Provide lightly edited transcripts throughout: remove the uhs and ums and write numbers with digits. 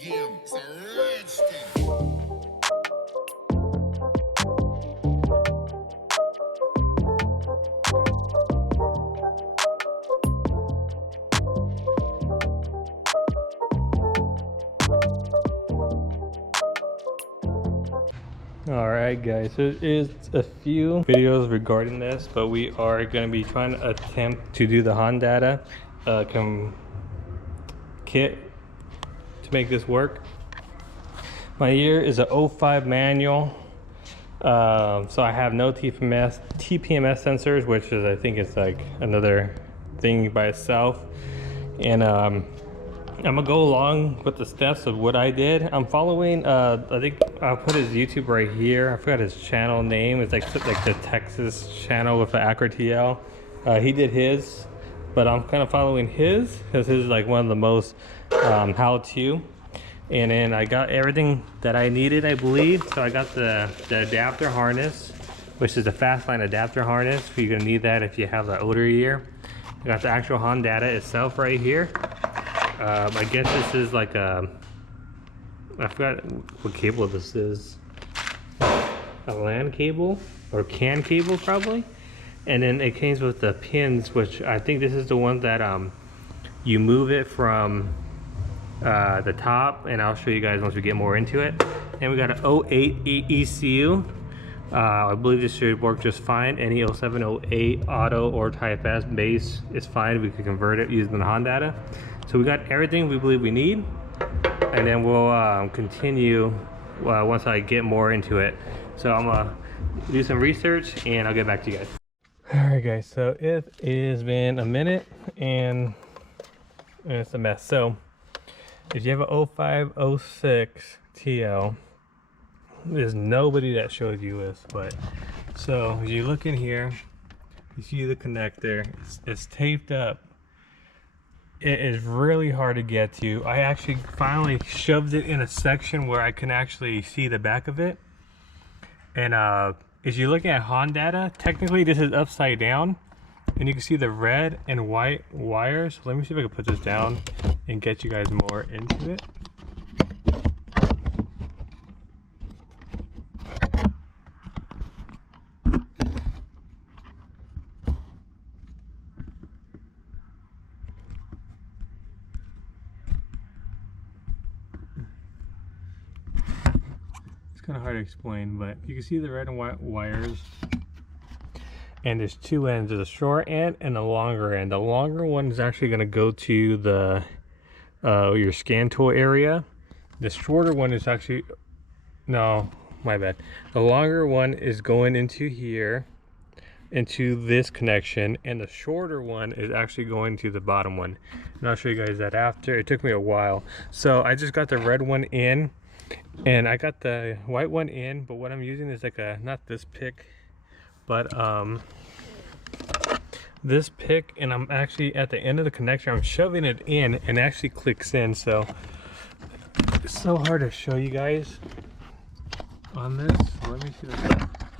game. It's a rich thing. Alright guys, so there is a few videos regarding this, but we are going to be trying to attempt to do the Hondata kit to make this work. My year is a 05 manual, so I have no TPMS sensors, which is, I think it's like another thing by itself. And I'm gonna go along with the steps of what I did. I'm following, I think I'll put his YouTube right here. I forgot his channel name. It's like the Texas channel with the Acra TL. He did his, but I'm kind of following his because his is like one of the most how-to. And then I got everything that I needed, I believe. So I got the adapter harness, which is the Fastline adapter harness. You're gonna need that if you have the older year. I got the actual Hondata itself right here. I guess this is like a, I forgot what cable this is. A LAN cable or CAN cable probably. And then it came with the pins, which I think this is the one that you move it from the top, and I'll show you guys once we get more into it. And we got an 08 ECU. I believe this should work just fine. Any 07, 08 auto or Type S base is fine. We can convert it using the Hondata. So we got everything we believe we need, and then we'll continue once I get more into it. So I'm gonna do some research and I'll get back to you guys. All right guys, so it has been a minute and it's a mess. So if you have a 05, 06 TL, there's nobody that showed you this, but so as you look in here, you see the connector, it's taped up. It is really hard to get to. I actually finally shoved it in a section where I can actually see the back of it. And as you're looking at Hondata, technically this is upside down, and you can see the red and white wires. Let me see if I can put this down and get you guys more into it. Kind of hard to explain, but you can see the red and white wires, and there's two ends. There's a short end and a longer end. The longer one is actually going to go to the your scan tool area. The shorter one is actually, no, my bad, the longer one is going into here, into this connection, and the shorter one is actually going to the bottom one, and I'll show you guys that after. It took me a while, so I just got the red one in and I got the white one in, but what I'm using is like a, not this pick, but this pick, and I'm actually at the end of the connector, I'm shoving it in and it actually clicks in. So it's so hard to show you guys on this. Let me see if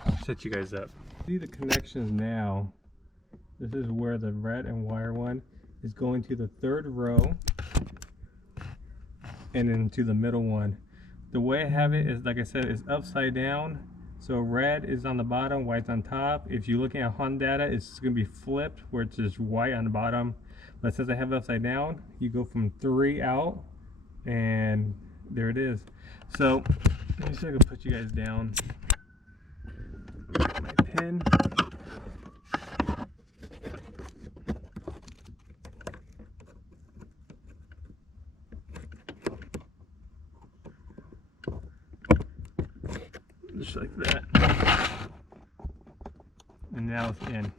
I set you guys up. See the connections now. This is where the red and wire one is going to the third row and then to the middle one. The way I have it is, like I said, it's upside down. So red is on the bottom, white's on top. If you're looking at Hondata, it's going to be flipped, where it's just white on the bottom. But since I have it upside down, you go from 3 out, and there it is. So let me see if I can put you guys down. My pen. Just like that, and now it's in.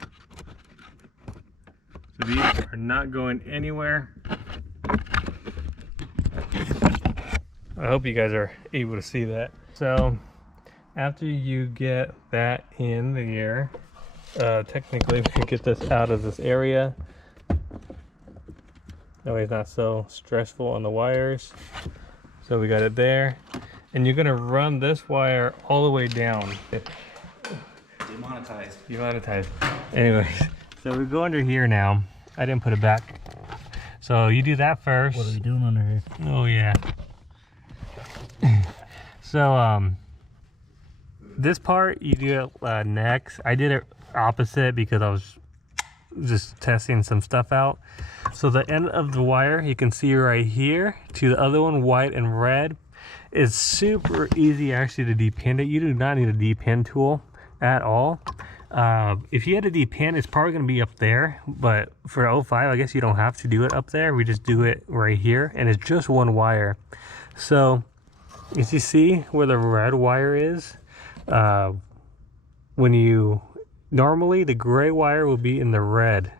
So these are not going anywhere. I hope you guys are able to see that. So after you get that in the air, technically we can get this out of this area. That way it's not so stressful on the wires. So we got it there. And you're gonna run this wire all the way down. Demonetized. Demonetized. Anyways, so we go under here now. I didn't put it back. So you do that first. What are we doing under here? Oh yeah. So this part you do it next. I did it opposite because I was just testing some stuff out. So the end of the wire you can see right here to the other one, white and red, is super easy actually to depin it. You do not need a depin tool at all. If you had a depin, it's probably going to be up there, but for 05 I guess you don't have to do it up there. We just do it right here, and it's just one wire. So as you see where the red wire is, when you normally the gray wire will be in the red,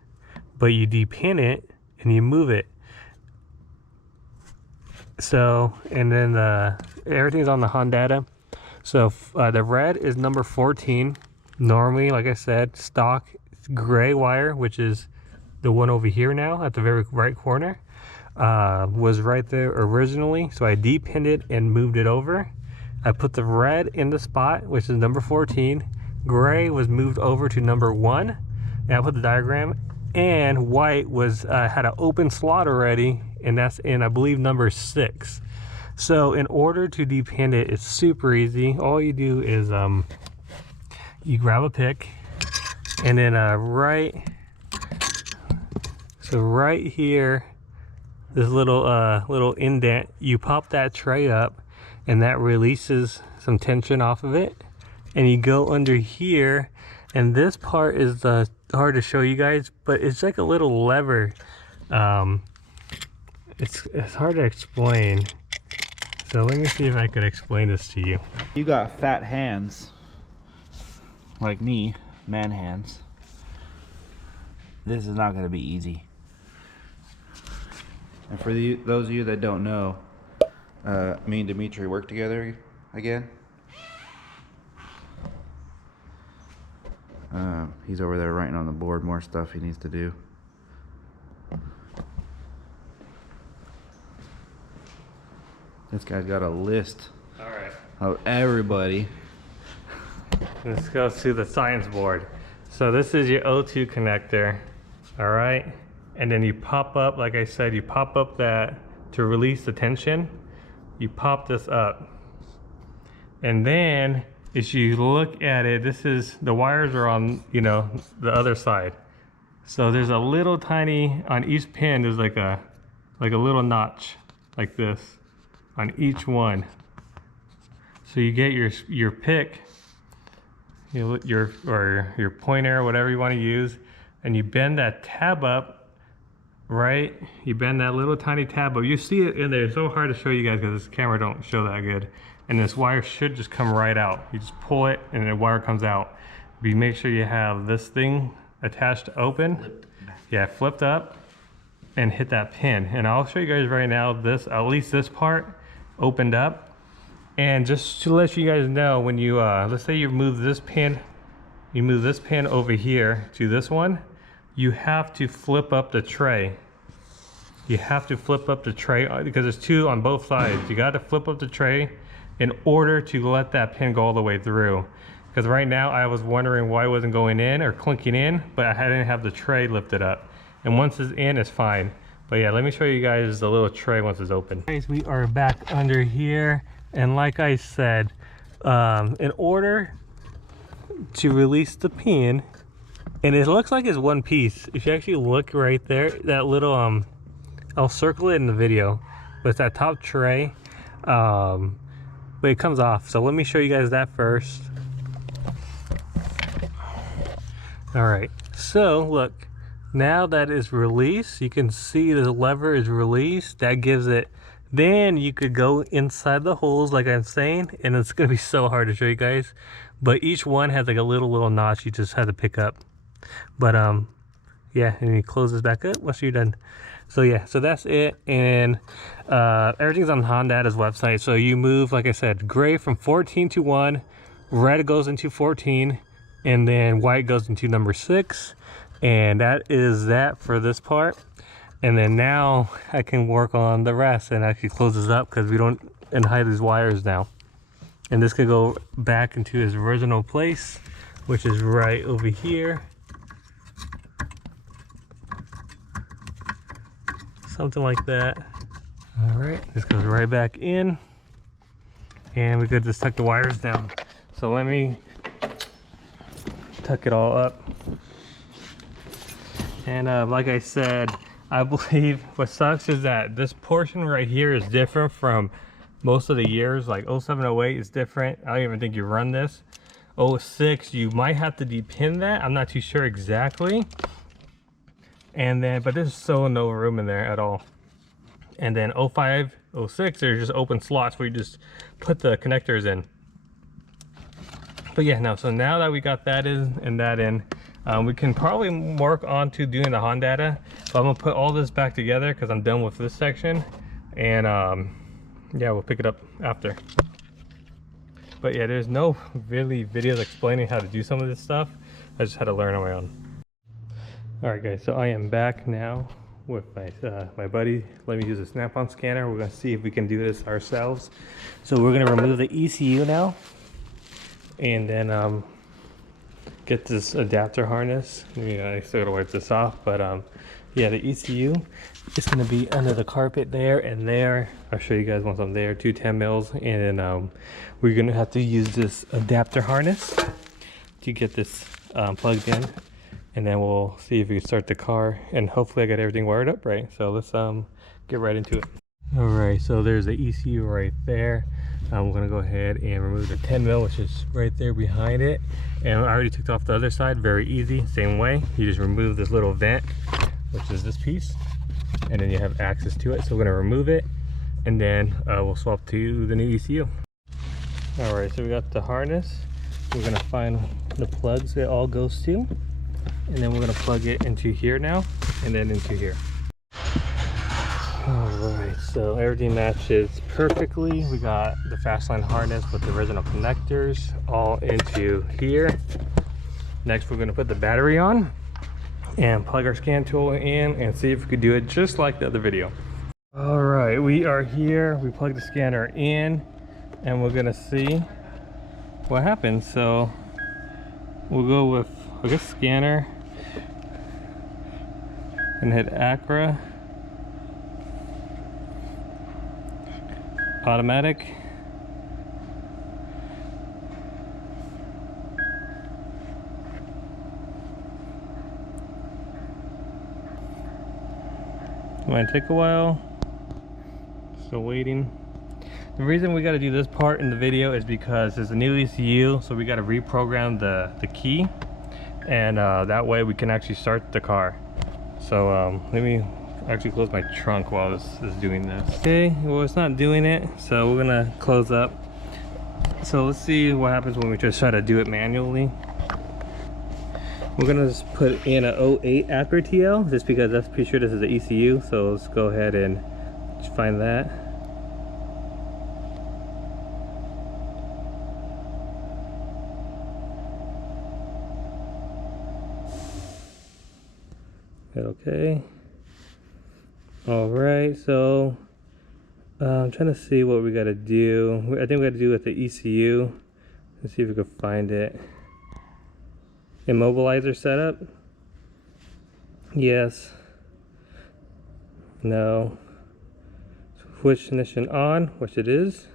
but you depin it and you move it. So, and then everything's on the Hondata. So the red is number 14. Normally, like I said, stock gray wire, which is the one over here now at the very right corner, was right there originally. So I depinned it and moved it over. I put the red in the spot, which is number 14. Gray was moved over to number 1. And I put the diagram. And white was had an open slot already, and that's in, I believe, number 6. So in order to depin it, it's super easy. All you do is you grab a pick, and then right here, this little indent, you pop that tray up, and that releases some tension off of it. And you go under here, and this part is hard to show you guys, but it's like a little lever. It's hard to explain. So let me see if I could explain this to you. You got fat hands, like me, man hands. This is not going to be easy. And for those of you that don't know, me and Dimitri work together again. He's over there writing on the board more stuff he needs to do. This guy's got a list of everybody. Let's go to the science board. So this is your O2 connector, all right? And then you pop up, like I said, you pop up that to release the tension. You pop this up. And then if you look at it, this is, the wires are on, you know, the other side. So there's a little tiny, on each pin, there's like a little notch like this on each one. So you get your pick, your pointer, whatever you want to use, and you bend that tab up, right? You bend that little tiny tab up. You see it in there. It's so hard to show you guys because this camera don't show that good. And this wire should just come right out. You just pull it and the wire comes out. But you make sure you have this thing attached to open. Yeah, flipped up and hit that pin. And I'll show you guys right now this, at least this part opened up. And just to let you guys know, when you, let's say you move this pin over here to this one, you have to flip up the tray. You have to flip up the tray because there's two on both sides. You got to flip up the tray in order to let that pin go all the way through. Because right now I was wondering why it wasn't going in or clinking in, but I didn't have the tray lifted up. And once it's in, it's fine. But yeah, let me show you guys the little tray once it's open. Guys, we are back under here. And like I said, in order to release the pin, and it looks like it's one piece. If you actually look right there, that little, I'll circle it in the video, but it's that top tray. But it comes off. So let me show you guys that first. All right, so look, now that is released, you can see the lever is released. That gives it, then you could go inside the holes like I'm saying, and it's gonna be so hard to show you guys, but each one has like a little notch you just had to pick up. But yeah, and you close this back up once you're done. So yeah, so that's it. And everything's on Hondata's website. So you move, like I said, gray from 14 to 1, red goes into 14, and then white goes into number 6. And that is that for this part. And then now I can work on the rest and actually close this up because we don't hide these wires now. And this could go back into its original place, which is right over here. Something like that. All right, this goes right back in. and we could just tuck the wires down. So let me tuck it all up. And like I said, I believe what sucks is that this portion right here is different from most of the years. Like 07, 08 is different. I don't even think you run this. 06, you might have to depin that. I'm not too sure exactly. And then, but there's so no room in there at all. And then 05, 06, there's just open slots where you just put the connectors in. But yeah, no, so now that we got that in and that in, we can probably work on to doing the Hondata. But I'm gonna put all this back together because I'm done with this section. And yeah, we'll pick it up after. But yeah, there's no really videos explaining how to do some of this stuff. I just had to learn on my own. All right guys, so I am back now with my buddy. Let me use a snap-on scanner. We're gonna see if we can do this ourselves. So we're gonna remove the ECU now, and then get this adapter harness. I still gotta wipe this off, but yeah, the ECU is gonna be under the carpet there and there. I'll show you guys once I'm there. 2 10 mils, and then we're gonna have to use this adapter harness to get this plugged in. And then we'll see if we can start the car, and hopefully I got everything wired up right. So let's get right into it. All right, so there's the ECU right there. We're gonna go ahead and remove the 10 mil, which is right there behind it. And I already took off the other side, very easy, same way. You just remove this little vent, which is this piece, and then you have access to it. So we're gonna remove it, and then we'll swap to the new ECU. All right, so we got the harness. We're gonna find the plugs it all goes to. And then we're gonna plug it into here now, and then into here. All right, so everything matches perfectly. We got the Fastline harness with the original connectors all into here. Next, we're gonna put the battery on and plug our scan tool in and see if we could do it just like the other video. All right, we are here. We plugged the scanner in, and we're gonna see what happens. So we'll go with, I guess, scanner, and hit Acra, automatic, might take a while, still waiting. The reason we got to do this part in the video is because there's a new ECU, so we got to reprogram the key, and that way we can actually start the car. So let me actually close my trunk while this is doing this. Okay, well, it's not doing it, so we're gonna close up. So let's see what happens when we just try to do it manually. We're gonna just put in a 08 Acura TL, just because that's pretty sure this is the ECU. So let's go ahead and just find that. Okay. All right, so I'm trying to see what we got to do. I think we got to do with the ECU. Let's see if we can find it. Immobilizer setup. Yes. No. Switch ignition on, which it is.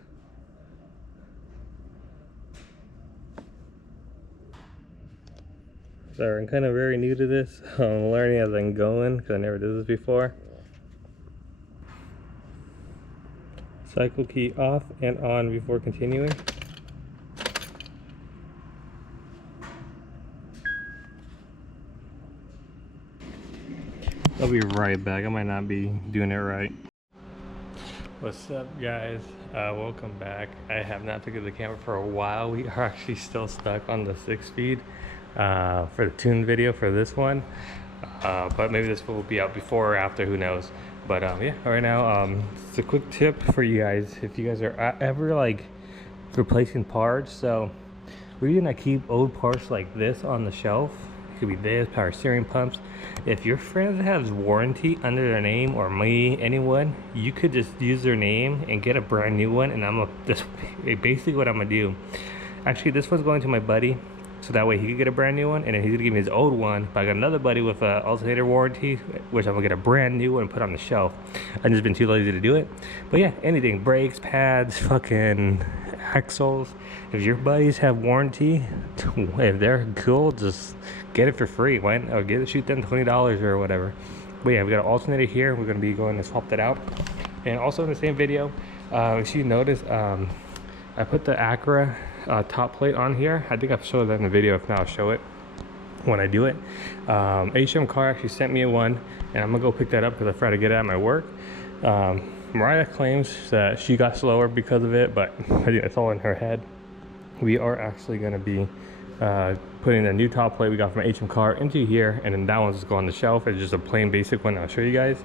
Sorry, I'm kind of very new to this. I'm learning as I'm going because I never did this before. Cycle key off and on before continuing. I'll be right back. I might not be doing it right. What's up, guys? Welcome back. I have not picked up the camera for a while. We are actually still stuck on the 6-speed for the tune video for this one, but maybe this will be out before or after, who knows. But yeah, right now it's a quick tip for you guys if you guys are ever like replacing parts. So we're gonna keep old parts like this on the shelf. It could be this, power steering pumps. If your friend has warranty under their name, or me, anyone, you could just use their name and get a brand new one. And this basically what I'm gonna do. Actually, this one's going to my buddy, so that way he could get a brand new one, and then he's gonna give me his old one. But I got another buddy with an alternator warranty, which I'm gonna get a brand new one and put on the shelf. I've just been too lazy to do it. But yeah, anything, brakes, pads, fucking axles. If your buddies have warranty, if they're cool, just get it for free. Why? Or get it, shoot them $20 or whatever. But yeah, we got an alternator here. We're gonna be going to swap that out. And also in the same video, if you notice, I put the Acura top plate on here. I think I've showed that in the video. If not, I'll show it when I do it. HM Car actually sent me one, and I'm gonna go pick that up because I forgot to get it at my work. Mariah claims that she got slower because of it, but I think it's all in her head. We are actually gonna be putting the new top plate we got from HM Car into here, and then that one's just go on the shelf. It's just a plain basic one. I'll show you guys.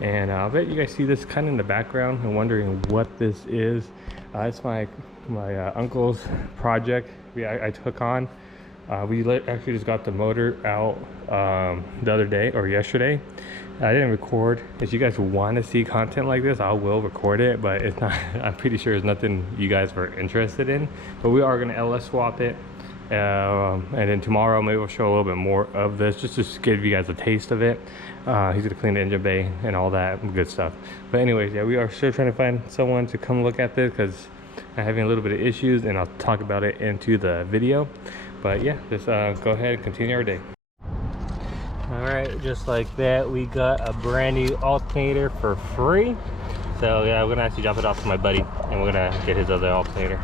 And I bet you guys see this kind of in the background and wondering what this is. It's my uncle's project I took on. We actually just got the motor out the other day or yesterday. I didn't record. If you guys want to see content like this, I will record it, but it's not. I'm pretty sure it's nothing you guys were interested in. But we are gonna LS swap it, and then tomorrow maybe we'll show a little bit more of this, just to give you guys a taste of it. He's gonna clean the engine bay and all that good stuff. But anyways, yeah, we are still trying to find someone to come look at this because I'm having a little bit of issues, and I'll talk about it into the video. But yeah, just go ahead and continue our day. All right, just like that, we got a brand new alternator for free. So yeah, we're gonna actually drop it off to my buddy, and we're gonna get his other alternator.